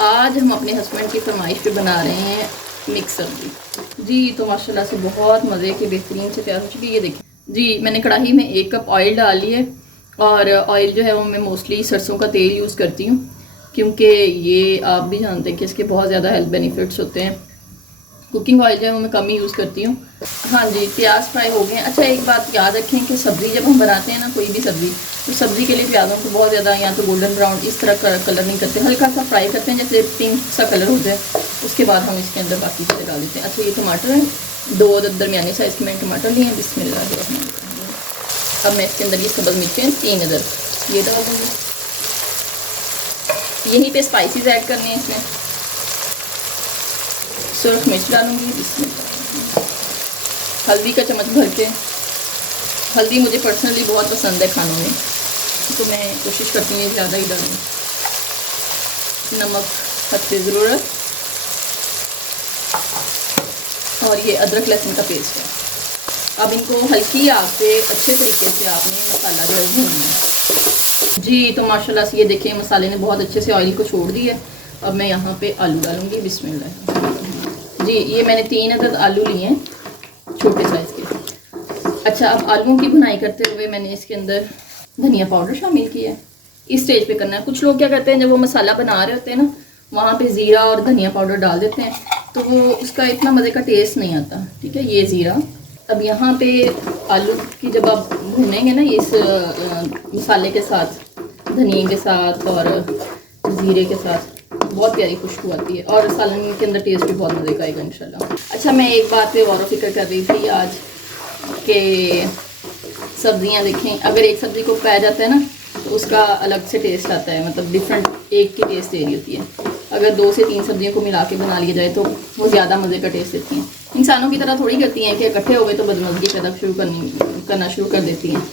आज हम अपने हस्बैंड की फरमाइश पे बना रहे हैं मिक्स सब्जी जी। तो माशाल्लाह से बहुत मज़े के बेहतरीन से तैयार हो चुकी है। ये देखिए जी, मैंने कढ़ाई में 1 कप ऑयल डाल लिया और ऑयल जो है वो मैं मोस्टली सरसों का तेल यूज़ करती हूँ, क्योंकि ये आप भी जानते हैं कि इसके बहुत ज़्यादा हेल्थ बेनिफिट्स होते हैं। कुकिंग ऑयल जो है वो मैं कम ही यूज़ करती हूँ। हाँ जी, प्याज फ्राई हो गए। अच्छा, एक बात याद रखें कि सब्ज़ी जब हम बनाते हैं ना, कोई भी सब्ज़ी, तो सब्ज़ी के लिए प्याज़ों को बहुत ज़्यादा या तो गोल्डन ब्राउन इस तरह का कलर नहीं करते, हल्का सा फ्राई करते हैं जैसे पिंक सा कलर हो जाए, उसके बाद हम इसके अंदर बाकी चीज़ें डाल देते हैं। अच्छा, ये टमाटर है, 2 दरमियाने साइज़ के मैंने टमाटर लिए हैं। बिस्मिल्लाह। अब मैं इसके अंदर ये सब्ज़ मिर्चें 3 अदर ये डाल दूँगी। यहीं पे स्पाइसेस ऐड करने हैं इसमें। सुरख मिर्च डालूँगी, हल्दी का चम्मच भर के। हल्दी मुझे पर्सनली बहुत पसंद है खानों में, तो मैं कोशिश करती हूँ ज़्यादा ही डालूँ। नमक हद से ज़रूरत, और ये अदरक लहसुन का पेस्ट है। अब इनको हल्की आग पे अच्छे तरीके से आपने मसाला जो है भूनना है जी। तो माशाल्लाह से ये देखिए मसाले ने बहुत अच्छे से ऑयल को छोड़ दिया। अब मैं यहाँ पे आलू डालूँगी। बिस्मिल्लाह जी। ये मैंने 3 अदद आलू लिए हैं, छोटे साइज़ के। अच्छा, अब आलूओं की भुनाई करते हुए मैंने इसके अंदर धनिया पाउडर शामिल किया है। इस स्टेज पे करना है। कुछ लोग क्या करते हैं, जब वो मसाला बना रहे होते हैं ना, वहाँ पे ज़ीरा और धनिया पाउडर डाल देते हैं, तो वो उसका इतना मज़े का टेस्ट नहीं आता। ठीक है, ये ज़ीरा। अब यहाँ पे आलू की जब आप भूनेंगे ना इस मसाले के साथ, धनिया के साथ और ज़ीरे के साथ, बहुत प्यारी खुशबू आती है और सालन के अंदर टेस्ट भी बहुत मज़े का आएगा इंशाल्लाह। अच्छा, मैं एक बात पे गौर फिक्र कर रही थी आज के सब्ज़ियाँ देखें, अगर एक सब्ज़ी को पकाया जाता है ना तो उसका अलग से टेस्ट आता है, मतलब डिफरेंट एक की टेस्ट दे रही होती है। अगर 2 से 3 सब्जियों को मिला के बना लिया जाए तो वो ज़्यादा मज़े का टेस्ट देती हैं। इंसानों की तरह थोड़ी करती हैं कि इकट्ठे हो गए तो बदमज़गी पैदा करना शुरू कर देती हैं।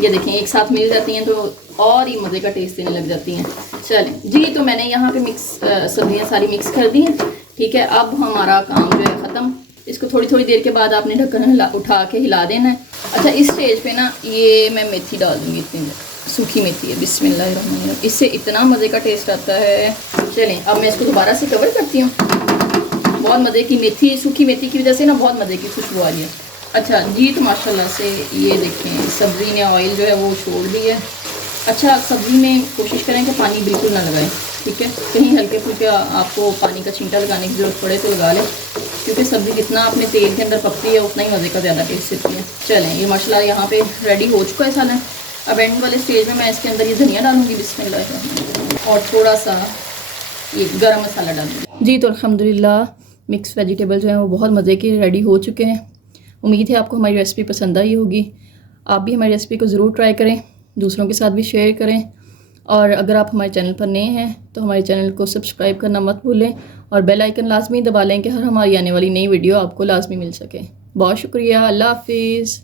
ये देखें, एक साथ मिल जाती हैं तो और ही मज़े का टेस्ट देने लग जाती हैं। चलें जी, तो मैंने यहाँ पे सब्जियाँ सारी मिक्स कर दी हैं। ठीक है, अब हमारा काम जो है ख़त्म। इसको थोड़ी थोड़ी देर के बाद आपने ढक्कन उठा के हिला देना है। अच्छा, इस स्टेज पे ना ये मैं मेथी डाल दूँगी, इतनी सूखी मेथी है। बिस्मिल्लाहिर्रहमानिर्रहीम, इससे इतना मज़े का टेस्ट आता है। चलें, अब मैं इसको दोबारा से कवर करती हूँ। बहुत मज़े की मेथी, सूखी मेथी की वजह से ना बहुत मज़े की खुशबू आ रही है। अच्छा जी, तो माशाल्लाह से ये देखें सब्ज़ी ने ऑयल जो है वो छोड़ दी है। अच्छा, सब्ज़ी में कोशिश करें कि पानी बिल्कुल ना लगाएं। ठीक है, कहीं हल्के फुल्के आपको पानी का छींटा लगाने की ज़रूरत पड़े तो लगा लें, क्योंकि सब्ज़ी जितना अपने तेल के अंदर पकती है उतना ही मज़े का ज़्यादा टेस्ट देती है। चलें, ये माशाल्लाह यहाँ पे रेडी हो चुका है सालन। अब एंड वाले स्टेज में मैं इसके अंदर ये धनिया डालूँगी, बिस्मिल्लाह, और थोड़ा सा ये गरम मसाला डालूँगी जी। तो अल्हम्दुलिल्लाह मिक्स वेजिटेबल जो है वो बहुत मज़े के रेडी हो चुके हैं। उम्मीद है आपको हमारी रेसिपी पसंद आई होगी। आप भी हमारी रेसिपी को ज़रूर ट्राई करें, दूसरों के साथ भी शेयर करें, और अगर आप हमारे चैनल पर नए हैं तो हमारे चैनल को सब्सक्राइब करना मत भूलें और बेल आइकन लाजमी दबा लें कि हर हमारी आने वाली नई वीडियो आपको लाजमी मिल सके। बहुत शुक्रिया, अल्लाह हाफिज़।